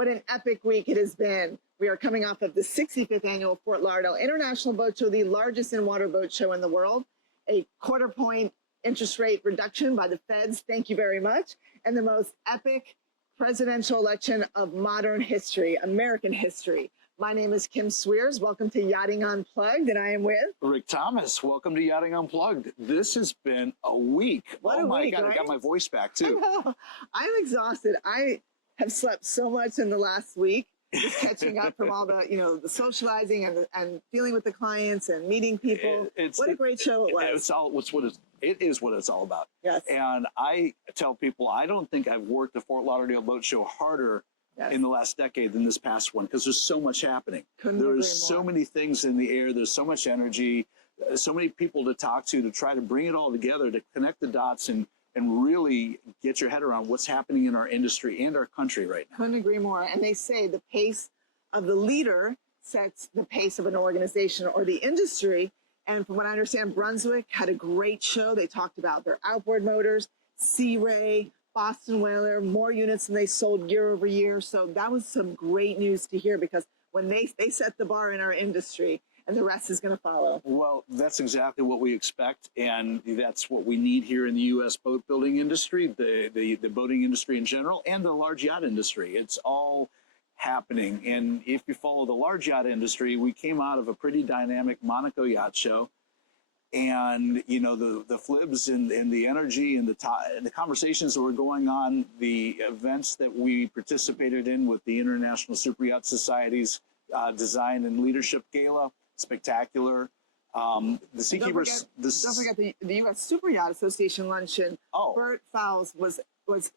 What an epic week it has been. We are coming off of the 65th annual Fort Lauderdale International Boat Show, the largest in-water boat show in the world. A quarter-point interest rate reduction by the feds, thank you very much. And the most epic presidential election of modern history, American history. My name is Kim Sweers. Welcome to Yachting Unplugged, and I am with Rick Thomas. Welcome to Yachting Unplugged. This has been a week. What a my week, God, right? I got my voice back I too. know. I'm exhausted. I have slept so much in the last week, just catching up from all the, the socializing and dealing with the clients and meeting people. What a great show it was. It is what it's all about. Yes. And I tell people, I don't think I've worked the Fort Lauderdale Boat Show harder in the last decade than this past one, because there's so much happening. There's so many things in the air. There's so much energy, so many people to talk to try to bring it all together, to connect the dots and really get your head around what's happening in our industry and our country right now. Couldn't agree more. And they say the pace of the leader sets the pace of an organization or the industry. And from what I understand, Brunswick had a great show. They talked about their outboard motors, Sea Ray, Boston Whaler, more units than they sold year over year. So that was some great news to hear, because when they set the bar in our industry, and the rest is going to follow. Well, that's exactly what we expect, and that's what we need here in the U.S. boat building industry, the boating industry in general, and the large yacht industry. It's all happening. And if you follow the large yacht industry, we came out of a pretty dynamic Monaco yacht show. And, the FLIBS and the energy and the conversations that were going on, the events that we participated in with the International Superyacht Society's Design and Leadership Gala, spectacular. The Seakeepers. Don't forget the U.S. Superyacht Association luncheon. Oh. Bert Fowles was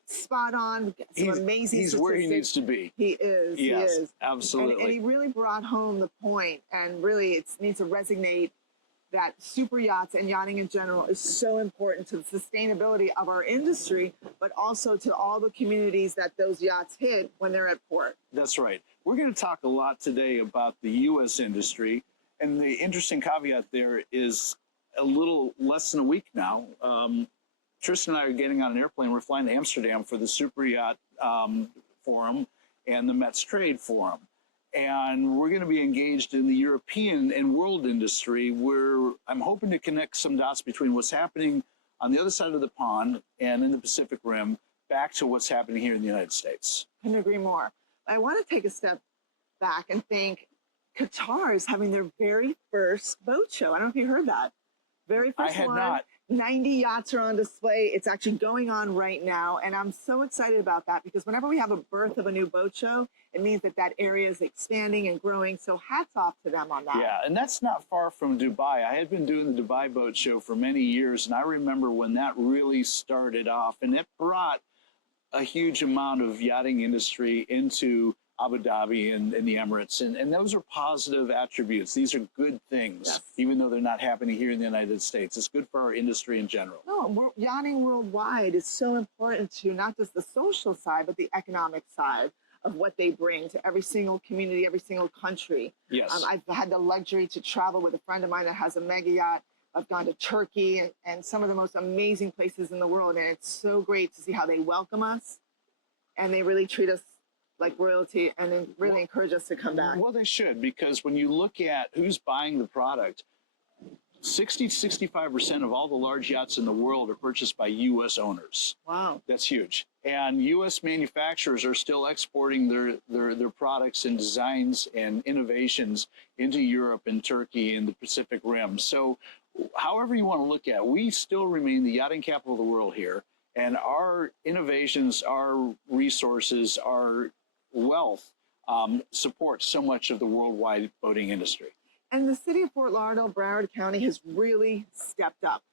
spot on. Some amazing He's where he needs to be. He is. Yes, he is. Absolutely. And he really brought home the point, and really it needs to resonate that super yachts and yachting in general is so important to the sustainability of our industry, but also to all the communities that those yachts hit when they're at port. That's right. We're going to talk a lot today about the U.S. industry. And the interesting caveat there is a little less than a week now. Tristan and I are getting on an airplane. We're flying to Amsterdam for the Superyacht Forum and the Mets Trade Forum. And we're going to be engaged in the European and world industry, where I'm hoping to connect some dots between what's happening on the other side of the pond and in the Pacific Rim back to what's happening here in the United States. Couldn't agree more. I want to take a step back and think Qatar is having their very first boat show. I don't know if you heard that. Very first one. I had not. 90 yachts are on display. It's actually going on right now. And I'm so excited about that, because whenever we have a birth of a new boat show, it means that that area is expanding and growing. So hats off to them on that. Yeah, and that's not far from Dubai. I had been doing the Dubai boat show for many years, and I remember when that really started off, and it brought a huge amount of yachting industry into Abu Dhabi and the Emirates, and those are positive attributes. These are good things, even though they're not happening here in the United States. It's good for our industry in general. No, yachting worldwide is so important to not just the social side, but the economic side of what they bring to every single community, every single country. Yes. I've had the luxury to travel with a friend of mine that has a mega yacht. I've gone to Turkey and some of the most amazing places in the world, and it's so great to see how they welcome us, and they really treat us like royalty, and then really encourage us to come back. Well, they should, because when you look at who's buying the product, 60 to 65% of all the large yachts in the world are purchased by U.S. owners. Wow. That's huge. And U.S. manufacturers are still exporting their products and designs and innovations into Europe and Turkey and the Pacific Rim. So however you want to look at it, we still remain the yachting capital of the world here. And our innovations, our resources, our wealth supports so much of the worldwide boating industry. And the city of Fort Lauderdale, Broward County has really stepped up.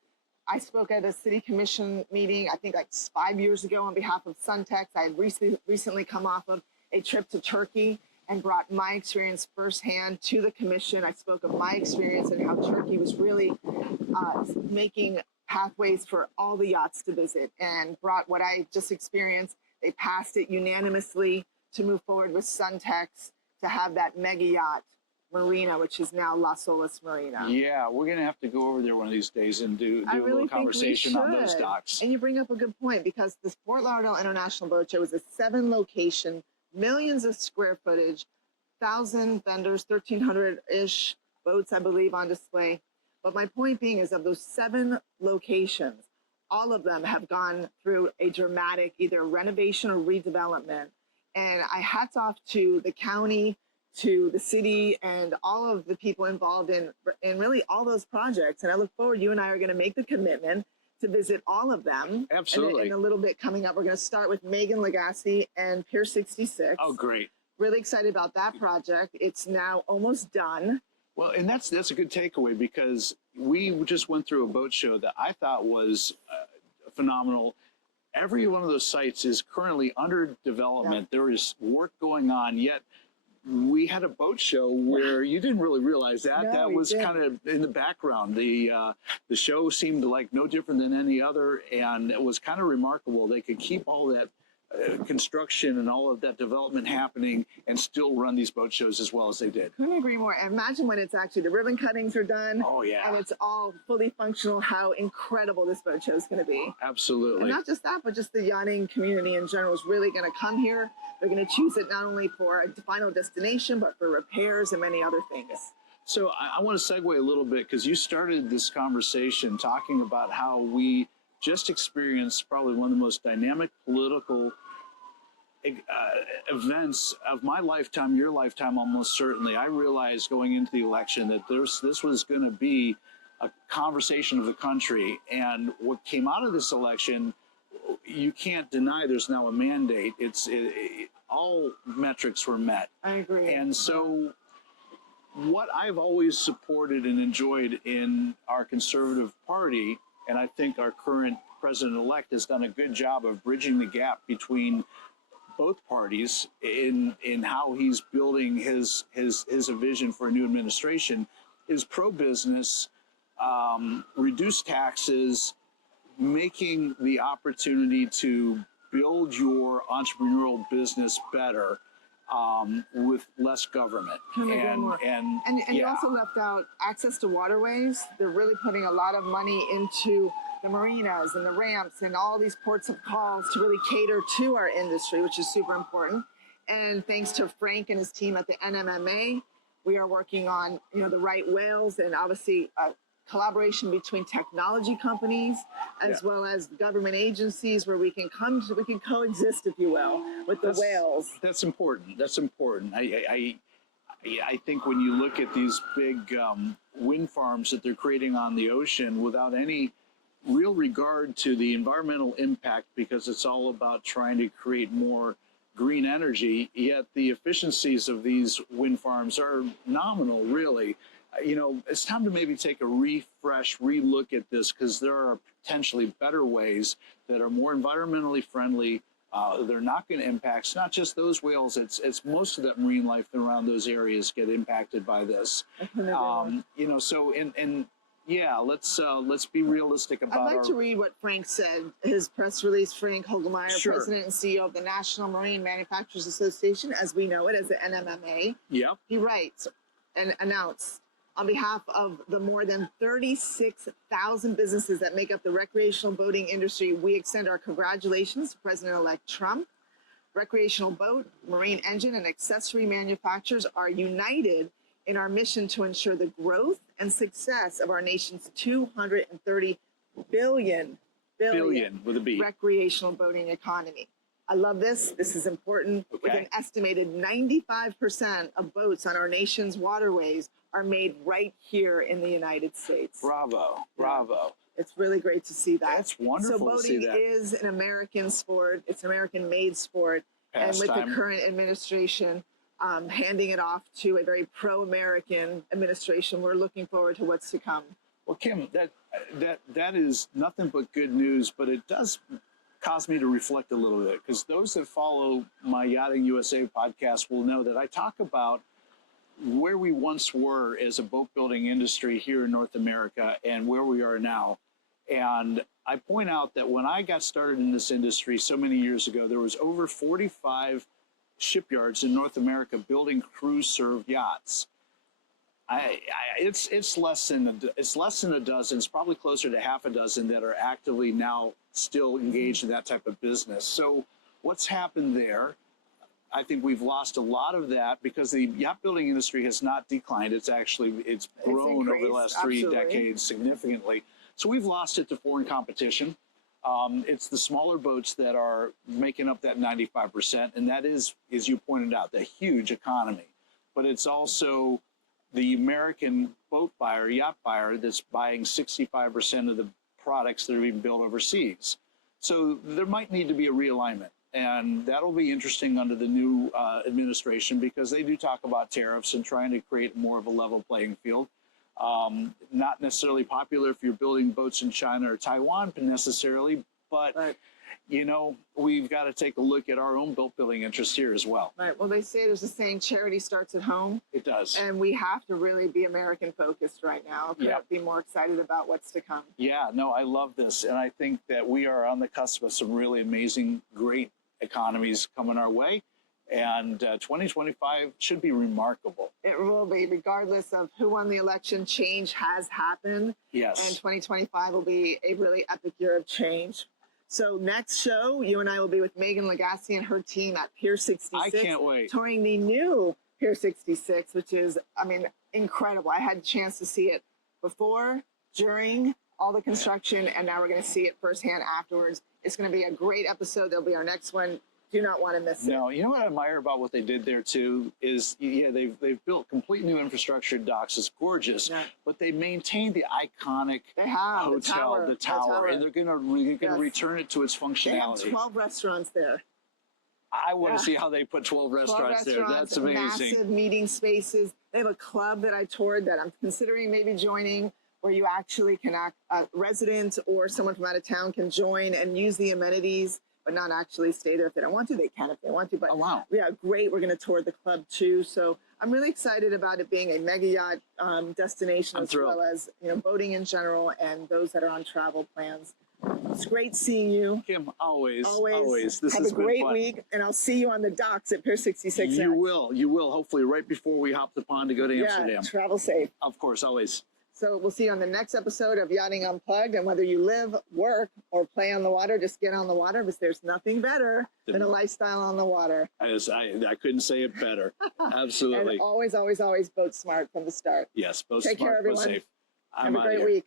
I spoke at a city commission meeting, I think like 5 years ago, on behalf of Suntex. I had recently come off of a trip to Turkey and brought my experience firsthand to the commission. I spoke of my experience and how Turkey was really making pathways for all the yachts to visit, and brought what I just experienced. They passed it unanimously to move forward with Suntex to have that mega yacht Marina, which is now La Solis Marina. Yeah, we're going to have to go over there one of these days and do a little conversation on those docks. And you bring up a good point, because the Fort Lauderdale International Boat Show is a 7-location millions of square footage, 1,000 vendors, 1,300-ish boats, I believe, on display. But my point being is of those 7 locations, all of them have gone through a dramatic either renovation or redevelopment. And I hats off to the county, to the city, and all of the people involved in really all those projects. And I look forward, you and I are going to make the commitment to visit all of them. Absolutely. In a little bit coming up, we're going to start with Megan Legacy and Pier 66. Oh, great. Really excited about that project. It's now almost done. Well, and that's a good takeaway, because we just went through a boat show that I thought was phenomenal. Every one of those sites is currently under development. Yeah. There is work going on, yet we had a boat show where you didn't really realize that. No, that was kind of in the background. The show seemed like no different than any other, and it was kind of remarkable. They could keep all that construction and all of that development happening and still run these boat shows as well as they did. Couldn't agree more. And imagine when it's actually the ribbon cuttings are done. Oh, yeah. And it's all fully functional, how incredible this boat show is going to be. Absolutely. And not just that, but just the yachting community in general is really going to come here. They're going to choose it not only for a final destination, but for repairs and many other things. So I want to segue a little bit, because you started this conversation talking about how we just experienced probably one of the most dynamic political events of my lifetime, your lifetime, almost certainly. I realized going into the election that this was going to be a conversation of the country. And what came out of this election, you can't deny there's now a mandate. All metrics were met. I agree. And so what I've always supported and enjoyed in our conservative party, and I think our current president-elect has done a good job of bridging the gap between both parties in how he's building his vision for a new administration, is pro-business, reduce taxes, making the opportunity to build your entrepreneurial business better with less government. And you also left out access to waterways. They're really putting a lot of money into the marinas and the ramps and all these ports of calls to really cater to our industry, which is super important. And thanks to Frank and his team at the NMMA, we are working on the right whales, and obviously collaboration between technology companies as well as government agencies, where we can coexist, if you will, with the whales. That's important. That's important. I think when you look at these big wind farms that they're creating on the ocean without any real regard to the environmental impact, because it's all about trying to create more green energy, yet the efficiencies of these wind farms are nominal, really. It's time to maybe take a relook at this, because there are potentially better ways that are more environmentally friendly. They're not going to impact, it's not just those whales, it's most of that marine life around those areas get impacted by this. Let's be realistic about I'd like to read what Frank said, his press release. Frank Hogelmeyer, Sure. President and CEO of the National Marine Manufacturers Association, as we know it as the NMMA. Yep. He writes and announced, on behalf of the more than 36,000 businesses that make up the recreational boating industry, we extend our congratulations to President-elect Trump. Recreational boat, marine engine, and accessory manufacturers are united in our mission to ensure the growth and success of our nation's 230 billion with a B recreational boating economy. I love this. This is important. Okay. With an estimated 95% of boats on our nation's waterways are made right here in the United States. Bravo. It's really great to see that. That's wonderful So to see boating that. is an American sport. It's an American-made sport. And with the current administration handing it off to a very pro-American administration, we're looking forward to what's to come. Well, Kim, that is nothing but good news, but it does cause me to reflect a little bit, because those that follow my Yachting USA podcast will know that I talk about where we once were as a boat building industry here in North America and where we are now. And I point out that when I got started in this industry so many years ago, there was over 45 shipyards in North America building cruise-served yachts. It's less than a dozen. It's probably closer to half a dozen that are actively now still engaged in that type of business. So what's happened there? I think we've lost a lot of that because the yacht building industry has not declined. It's grown over the last three decades significantly. So we've lost it to foreign competition. It's the smaller boats that are making up that 95%. And that is, as you pointed out, the huge economy. But it's also the American boat buyer, yacht buyer, that's buying 65% of the products that are being built overseas. So there might need to be a realignment. And that'll be interesting under the new administration because they do talk about tariffs and trying to create more of a level playing field. Not necessarily popular if you're building boats in China or Taiwan necessarily, but you know, we've got to take a look at our own boat building interests here as well. Right. Well, they say there's a saying, charity starts at home. It does. And we have to really be American focused right now. Be more excited about what's to come. Yeah, no, I love this. And I think that we are on the cusp of some really amazing, great economies coming our way. And 2025 should be remarkable. It will be, regardless of who won the election. Change has happened. Yes. And 2025 will be a really epic year of change. So next show, you and I will be with Megan Lagasse and her team at Pier 66. I can't wait. Touring the new Pier 66, which is, I mean, incredible. I had a chance to see it before, during all the construction, and now we're going to see it firsthand afterwards. It's going to be a great episode. There'll be our next one. Do not want to miss it. No, you know what I admire about what they did there too is, yeah, they've built complete new infrastructure, docks. It's gorgeous, but they maintained the iconic hotel, the tower, and they're gonna return it to its functionality. They have 12 restaurants there. I want to see how they put 12 restaurants there. That's amazing. Massive meeting spaces. They have a club that I toured that I'm considering maybe joining, where you actually can a resident or someone from out of town can join and use the amenities, but not actually stay there if they don't want to. They can if they want to. But yeah, great. We're going to tour the club too. So I'm really excited about it being a mega yacht destination, as well as, you know, boating in general and those that are on travel plans. It's great seeing you, Kim. Always. This Have a great week, and I'll see you on the docks at Pier 66. You will. Hopefully, right before we hop the pond to go to Amsterdam. Travel safe. Of course, always. So we'll see you on the next episode of Yachting Unplugged. And whether you live, work, or play on the water, just get on the water, because there's nothing better than a lifestyle on the water. I couldn't say it better. Absolutely. And always, always, always boat smart from the start. Yes, boat smart, Take care, everyone. Boat safe. Have a great week.